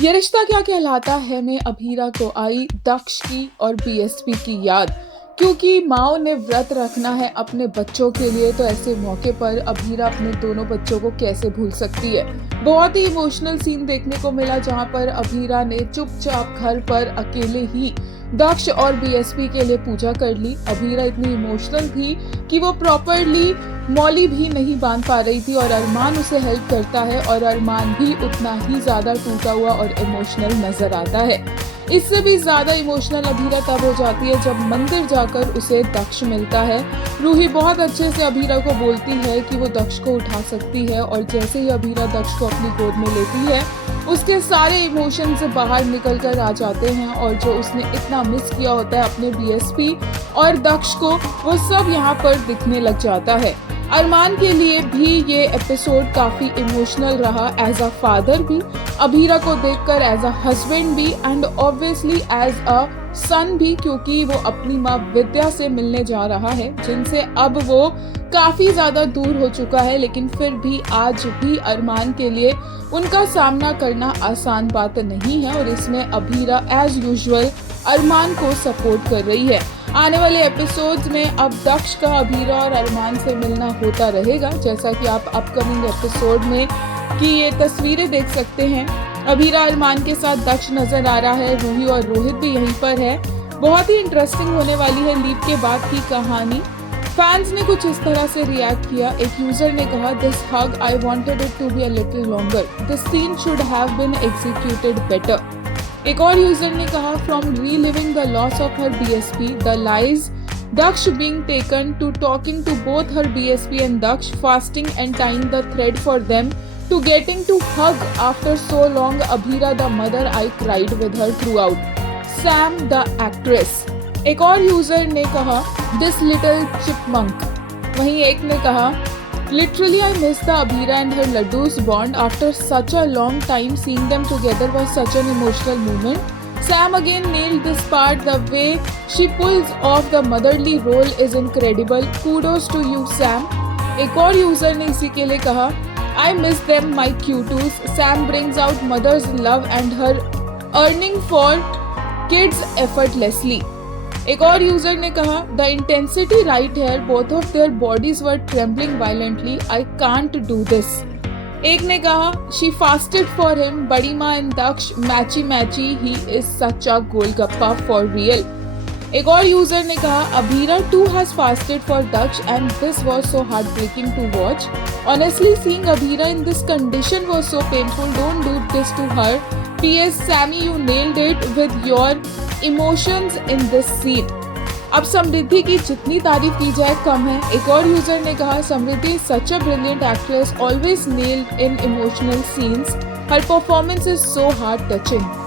ये रिश्ता क्या कहलाता है में अभीरा को आई दक्ष की और बीएसपी की याद। क्योंकि माओ ने व्रत रखना है अपने बच्चों के लिए, तो ऐसे मौके पर अभीरा अपने दोनों बच्चों को कैसे भूल सकती है। बहुत ही इमोशनल सीन देखने को मिला जहां पर अभीरा ने चुपचाप घर पर अकेले ही दक्ष और बीएसपी के लिए पूजा कर ली। अभीरा इतनी इमोशनल थी कि वो प्रॉपरली मौली भी नहीं बांध पा रही थी और अरमान उसे हेल्प करता है और अरमान भी उतना ही ज्यादा टूटा हुआ और इमोशनल नजर आता है। इससे भी ज्यादा इमोशनल अभीरा तब हो जाती है जब मंदिर जाकर उसे दक्ष मिलता है। रूही बहुत अच्छे से अभीरा को बोलती है कि वो दक्ष को उठा सकती है और जैसे ही अभीरा दक्ष को अपनी गोद में लेती है उसके सारे इमोशन से बाहर निकल कर आ जाते हैं और जो उसने इतना मिस किया होता है अपने बीएसपी और दक्ष को, वो सब यहाँ पर दिखने लग जाता है। अरमान के लिए भी ये एपिसोड काफी इमोशनल रहा, एज अ फादर भी, अभीरा को देखकर एज अ हस्बैंड भी एंड ऑब्वियसली एज अ सन भी, क्योंकि वो अपनी माँ विद्या से मिलने जा रहा है जिनसे अब वो काफी ज्यादा दूर हो चुका है। लेकिन फिर भी आज भी अरमान के लिए उनका सामना करना आसान बात नहीं है और इसमें अभीरा एज यूजुअल अरमान को सपोर्ट कर रही है। आने वाले एपिसोड्स में अब दक्ष का अभीरा और अरमान से मिलना होता रहेगा, जैसा कि आप अपकमिंग एपिसोड में की ये तस्वीरें देख सकते हैं। अभीरा अरमान के साथ दक्ष नजर आ रहा है, रूही और रोहित भी यहीं पर है। बहुत ही इंटरेस्टिंग होने वाली है लीप के बाद की कहानी। फैंस ने कुछ इस तरह से रिएक्ट किया। एक यूजर ने कहा, this hug I wanted it to be a little longer, the scene should have been executed better. एक और यूजर ने कहा, from relieving the loss of her BSP, the lies Daksh being taken to talking to both her BSP and Daksh, fasting and tying the thread for them, to getting to hug after so long, Abhira the mother, I cried with her throughout. Sam the actress. एक और user ने कहा, this little chipmunk. वहीं एक ने कहा, literally I miss the Abhira and her Laddu's bond after such a long time. Seeing them together was such an emotional moment. Sam again nailed this part. The way she pulls off the motherly role is incredible. Kudos to you, Sam. एक और user ने इसी के लिए कहा, I miss them, my cuties. Sam brings out mother's love and her earning for kids effortlessly. एक और user ने कहा, the intensity right here, both of their bodies were trembling violently. I can't do this. एक ने कहा, she fasted for him, बड़ी माँ and Daksha मैची मैची, he is such a golgappa for real. एक और यूजर ने कहा, Abhira too has fasted for Daksh and this was so heartbreaking to watch. Honestly, seeing Abhira in this condition was so painful. Don't do this to her. P.S. Sammy, you nailed it with your emotions in this scene. अब समृद्धि की जितनी तारीफ की जाए कम है। एक और user ने कहा, Samriddhi such a brilliant actress, always nailed in emotional scenes, हर performance is so heart touching.